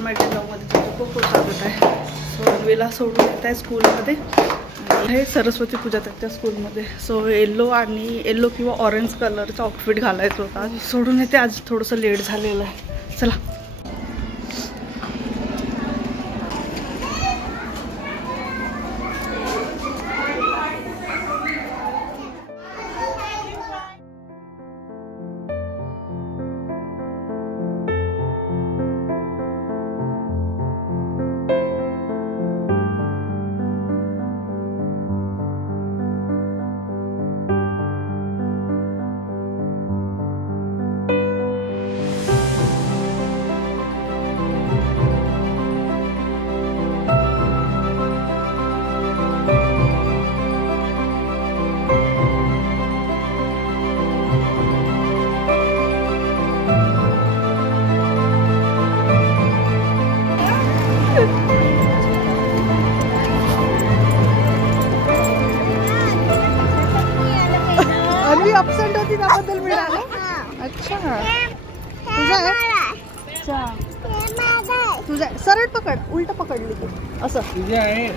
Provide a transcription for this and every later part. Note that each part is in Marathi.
मॅडम मध्ये तुमचं खूप खूप स्वागत आहे. सो अन्वीला सोडून येत आहे स्कूलमध्ये. हे सरस्वती पूजा त्यांच्या स्कूलमध्ये. सो येलो किंवा ऑरेंज कलरचा आउटफिट घालायचं होता. सोडून येते आज थोडंसं लेट झालेलं आहे. चला अपसेंट होती त्याबद्दल मिळालं. अच्छा तुझा सरळ पकड, उलट पकडली तू असं तुझे आहे.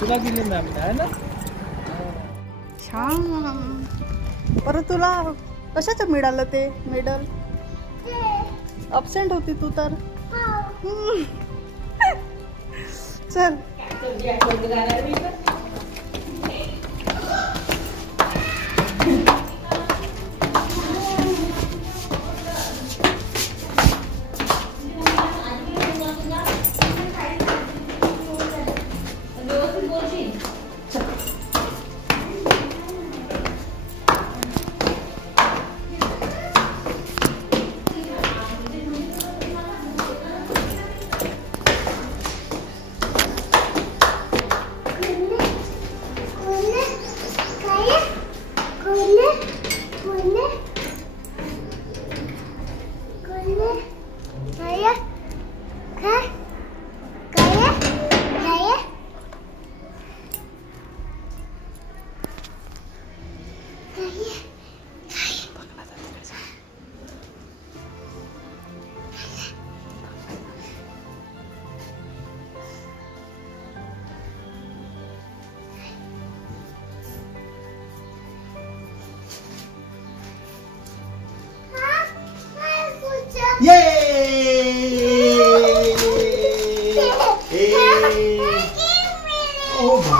तुला दिले मॅम आहे ना. छान. परत तुला कशाचं मिळालं ते मेडल? अपसेंट होती तू तर. चल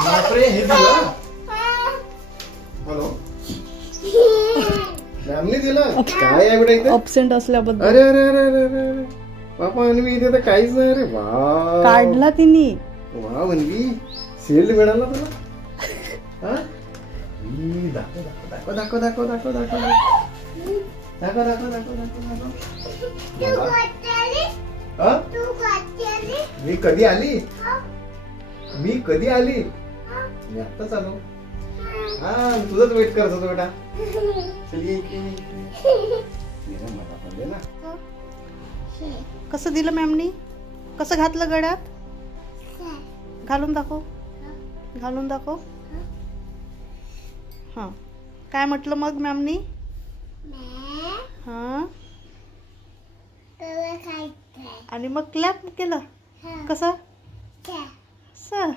बापरे हे दिलं. हॅलो मॅमने दिलं काय आहे बेटा इथे? अपसेंट असल्याबद्दल. अरे अरे अरे अरे अरे बापा अन्वी इथे तर काहीच नाही रे. वा काढला तिने. वा अन्वी शिल्ड मिळाला तुला. हा दाखव दाखव दाखव दाखव दाखव दाखव दाखव दाखव दाखव दाखव. मी कधी आली? मी कधी आली? मी आत्ताच आलो. हा तुझंच वेट करत होतो बेटा. कसं दिलं मॅमनी? कसं घातलं गळ्यात? घालून दाखव, घालून दाखव. हां काय म्हटलं मग मॅमनी? हां आणि मग क्लॅप केलं. कसं? सर